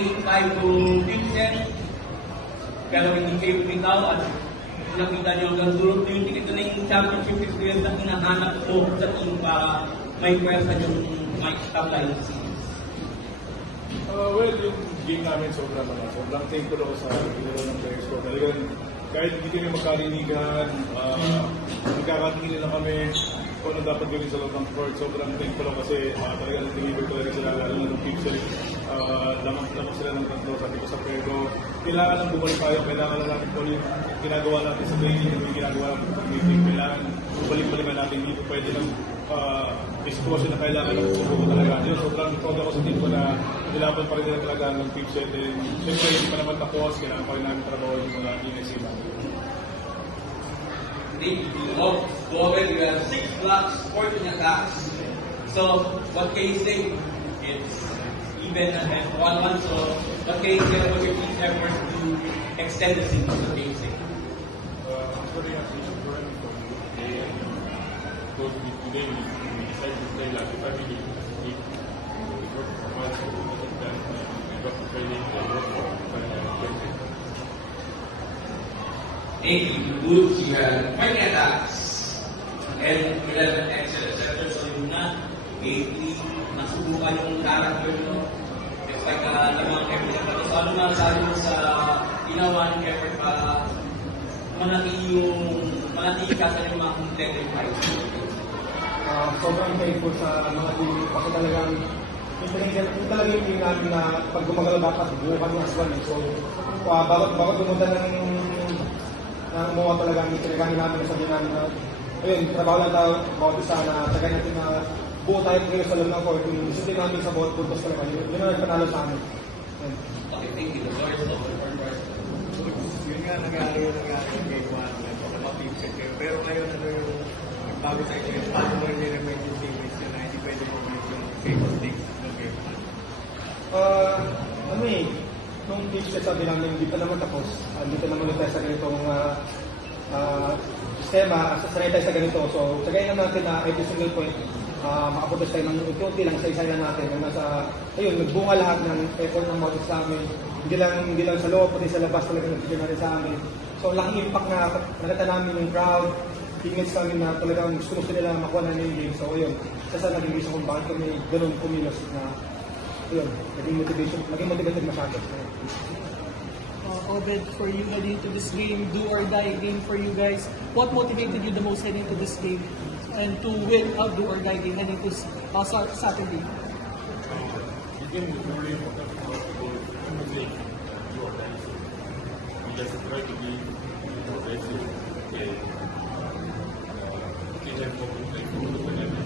take 5 to 15, pero hindi kayo bitaw at nakita nyo hanggang dulo. Yung ito na yung championship experience na hinahanap mo sa team para may pwersa yung may top-line series. Well, yung game namin sobrang thankful ako sa ginagawa ng players ko. Talagang kahit hindi kami magkarinigan, magkakatingin lang kami kung ano dapat gawin sa loob ng court. Sobrang thankful ako kasi talagang nag-deliver talaga sila, lalo na ng pixel. Lamang sila ng control, sabi ko sa Pedro. Kailangan lang bumalik tayo, kailangan lang natin kung yung ginagawa natin sa training, yung ginagawa natin sa meeting. Kailangan balik-balikan natin dito, pwede lang exposure na kailangan ng puso talaga. Yun, sobrang proud ako sa team ko na nilaban pa rin nila talaga ng pixel. Siyempre, hindi pa naman tapos, kailangan pa rin namin trabaho yung mga inisip. Goven, you have 6 blocks, 14 attacks. So, what can you say? It's even at 1-1, so what can you say about your team's efforts to extend the season? What can you say? I'm very appreciative for today. Because today we decided to play like 5 minutes. We worked for much, then we got to training, we worked for Thank you. Boots, you have 20 attacks and 11 extra receptors. So yung na, 80, nasubukan yung character nyo. It's like namang effort na ito. So ano nga sabi mo sa ginawa ng effort para manatili ka sa yung mga competitive fights? Sobrang thankful sa mga team kasi talagang yung talaga yung team namin na pag gumagalaw dapat bukan ng aswan. So, bawat pumunta ng umuha talaga ang itinagahin namin na sabihin namin na ayun, trabaho lang tayo, bawat isa na tagay natin na buo tayo kayo sa loob ng court. Yung disiplin namin sa bawat puntos talaga, yun ang nagpanalo sa amin. Okay, thank you. The floor is open for questions. Yun nga, nag-aaral yung game 1, nagpapapipsit kayo. Pero ngayon, ano yung nagbago sa inyo, paano mo rin niremend yung teammates nyo na hindi pwede mo yung favorite things ng game 1? Nung teach sabi namin, hindi pa naman tapos. Hindi pa naman tayo sa ganitong sistema, sanay tayo sa ganito. So, sagayin lang natin na every single point, makapuntos tayo ng unti-unti lang, isa-isa lang natin. Ayun, nagbunga lahat ng effort ng mga sa amin. Hindi lang sa loob, pati sa labas talaga nagbigyan natin sa amin. So, laking impact na nakita namin yung crowd, teammates namin na talagang gusto nila makuha na yung game. So, ayun, isa naging reason kung bakit kami ganun kumilos na yun, naging motivated masyado. Obed, for you heading into this game, do or die game for you guys. What motivated you the most heading into this game and to win a do or die game heading into Saturday? The game is really important for us to go to play do or die. We just try to be progressive and keep them focused and go to the level.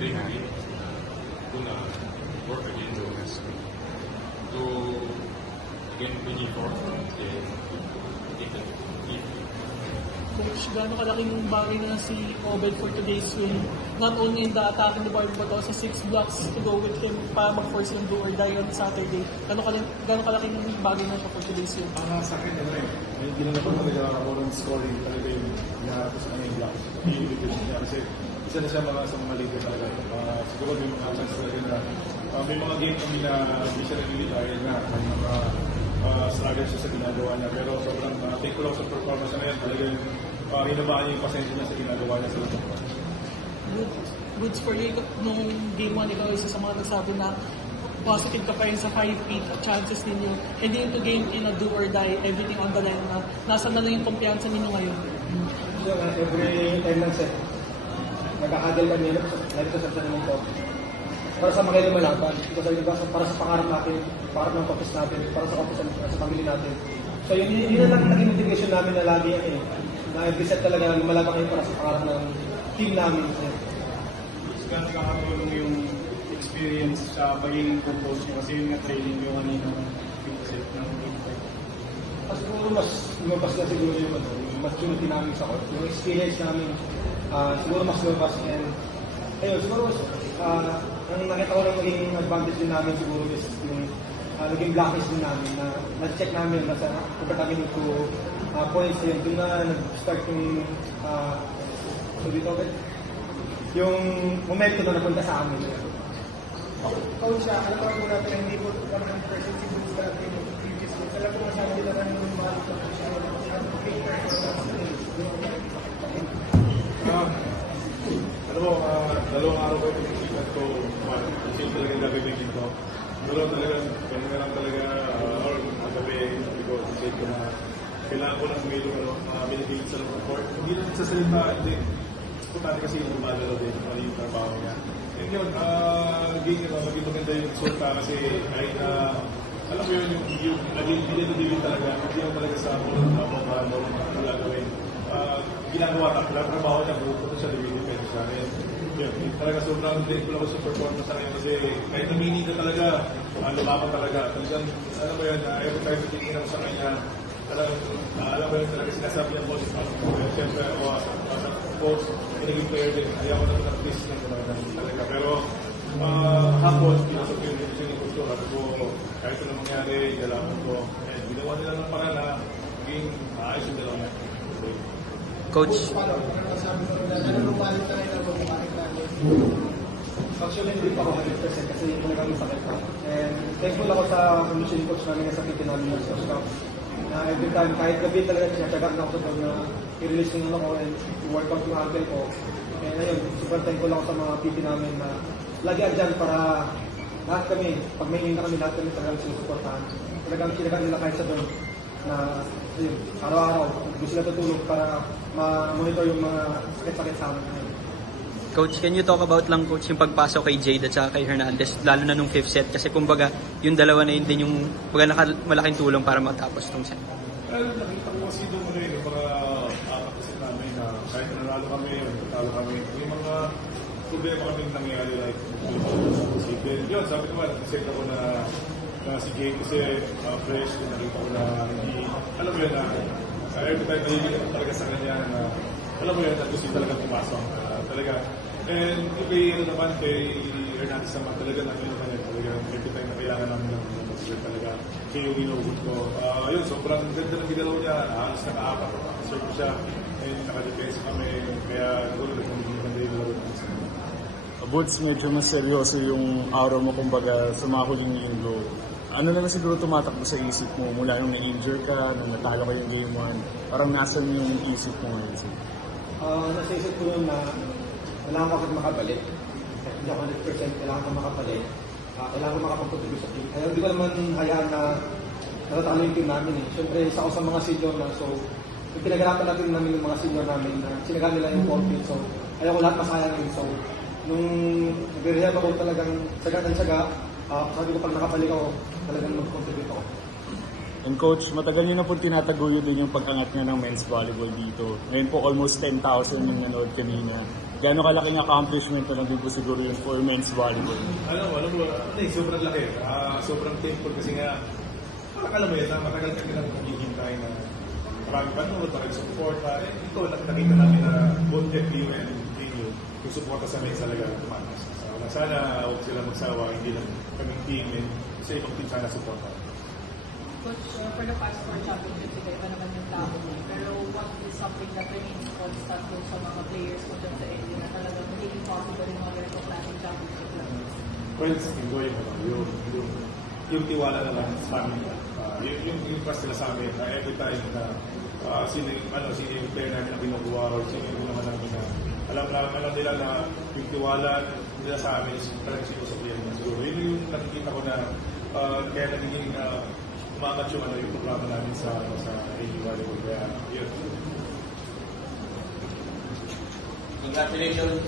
Play the game. Work again to again winning for Coach, gaano kalaking bagay na si Obed for today's win? Not only in the attacking department but also 6 blocks to go with him para mag-force yung do or die on Saturday. Gaano kalaking bagay na siya for today's win? Sa akin, hindi na naman talaga ako ng scoring talaga yung hinaharap ko sa kanyang blocks. Kasi isa na siya sa mga leader talaga. Siguro may mga chance talaga na may mga game kami na hindi siya nag-retire na may mga struggle siya sa ginagawa niya. Pero sobrang thankful ako sa performance na ngayon. Talagang hinabaan niya yung pasensya niya sa ginagawa niya sa lupa. Goods for you, nung game 1, ikaw isa sa mga nagsabi na positive ka pa rin sa 5 peak chances ninyo. And into game in a do or die, everything on the line na nasa na lang yung kumpiyansa ninyo ngayon. Every time lang set, nagkakadil kami lagi sa naman po. Para sa mga lumalaban, para sa pangarap natin, para ng kapos natin, para sa kapos sa pamilya natin. So yun na lang naging motivation namin na lagi yan na every set talaga lumalaban kayo para sa pangarap ng team namin. Kasi nakakatulong yung experience sa pagiging coach niya kasi yung training yung kanina yung set ng game 5. Siguro mas lumabas na siguro yung maturity namin sa court. Yung experience namin, siguro mas lumabas and ayun, siguro ang nakita ko lang maging advantage din namin siguro is yung naging blacklist din namin na na-check namin nasa kapag kami to points na yun. Doon na nag-start yung yung momentum na napunta sa amin. Coach, alam mo natin hindi po 100% siguro sa atin yung previous week. Alam ko masyado din naman yung mga Alam mo, dalawang araw ko ito isipan ko kasi talagang gagamitin ko. Pero talagang, kaya nga lang talaga, or magabi, sabi ko, isip ko na kailangan ko lang may mga benefits sa report. Hindi lang sa salita, hindi. Importante kasi yung madalo din, mali yung trabaho niya. And yun, maging maganda yung resulta kasi kahit na, alam mo yun, yung naging talaga, hindi yung talaga sa mga gagawin. Ginagawa na, trabaho niya, buko sa defense siya. Yun, talaga sobrang thankful ako sa performance sa kanya kasi kahit namini na talaga, lumaban talaga. Talagang, alam mo yun, every time na tingin ako sa kanya, talagang, alam mo yun, talaga sinasabi niya po, siyempre ako as a coach, naging player din, ayaw ko naman ng business na talaga. Pero, hapon, pinasok yung decision ni Coach Tora. So, kahit ano mangyari, dalaman ko. And ginawa nila ng parang na maging maayos yung dalawa. Coach, Actually, hindi pa ako 100% kasi yung talagang sakit ko. And thankful ako sa conditioning coach namin na sakitin namin ng Coach Cup. Na every time, kahit gabi talaga sinasyagaan ako sa pag na i-release yung ako and workout yung ankle ko. And ayun, super thankful ako sa mga PT namin na lagi andyan para lahat kami, pag may na kami, lahat kami talagang sinusuportahan. Talagang sinagaan nila kahit sa doon na ayun, araw-araw, gusto sila tutulog para ma-monitor yung mga sakit-sakit sa amin. Coach, can you talk about lang, Coach, yung pagpasok kay Jade at saka kay Hernandez, lalo na nung 5th set? Kasi kumbaga, yung dalawa na yun din yung malaking tulong para matapos tong set. Well, nakita ko kasi doon yung mga apat namin na kahit nanalo kami, natalo kami, may mga problema kami nangyayari like si Ben. Yun, sabi ko ba, nag-set ako na si Jade kasi fresh, nakita ko na hindi, alam mo yun na every time nahihigit ako talaga sa kanya na alam mo yun, na gusto talaga pumasok. Talaga. And kay naman, kay Hernandez naman talaga talaga every time na kailangan namin ng master talaga. Kaya yung inuubot ko. Yun, sobrang ganda ng gigalaw niya. Halos naka-apat. Serve ko siya. And naka-defense kami. Kaya siguro nagmamaging ganda yung laro namin. Boots, medyo mas seryoso yung araw mo kumbaga sa mga huling linggo. Ano naman siguro tumatakbo sa isip mo mula nung na-injure ka, nung natalo ka yung game 1? Parang nasan yung isip mo ngayon? Nasa isip ko nun na kailangan ko agad makabalik. Hindi ako 100% kailangan ko makabalik. Kailangan ko makapagpatuloy sa team. Kaya hindi ko naman hayaan na natatalo yung team namin eh. Siyempre, isa ako sa mga senior na. So, yung pinag-arapan natin namin yung mga senior namin na sinagaan nila yung forfeit. So, ayaw ko lahat masayang yun. So, nung nag-rehab ako talagang saga, sabi ko pag nakabalik ako, talagang mag-contribute ako. And Coach, matagal niyo na po tinataguyo din yung pag-angat niya ng men's volleyball dito. Ngayon po almost 10,000 yung nanood kanina. Gano'ng kalaking accomplishment na lang din po siguro yun for men's volleyball? Alam mo, sobrang laki. Sobrang thankful kasi nga, parang alam mo yun, matagal ka nang naghihintay na maraming panood, maraming support. Ito, nakita namin na both FPU and PU, yung supporta sa men's talaga tumatas. Sana huwag sila magsawa, hindi lang kaming team and sa ibang team sana supporta. Coach, for the past 4 championships, iba naman yung tao mo. Pero what is something that remains constant po sa mga players mo dyan sa area na talagang magiging possible yung mga ganitong klaseng championship lang? Well, enjoy mo lang. Yung tiwala na lang sa amin. Yung trust nila sa amin na every time na sino yung player namin na binubuha or sino yung naman namin na alam nila na yung tiwala nila sa amin is talagang sino sa player na. Siguro yun yung nakikita ko na kaya nagiging umamat yung programa namin sa AU Volleyball. Kaya yun. Congratulations.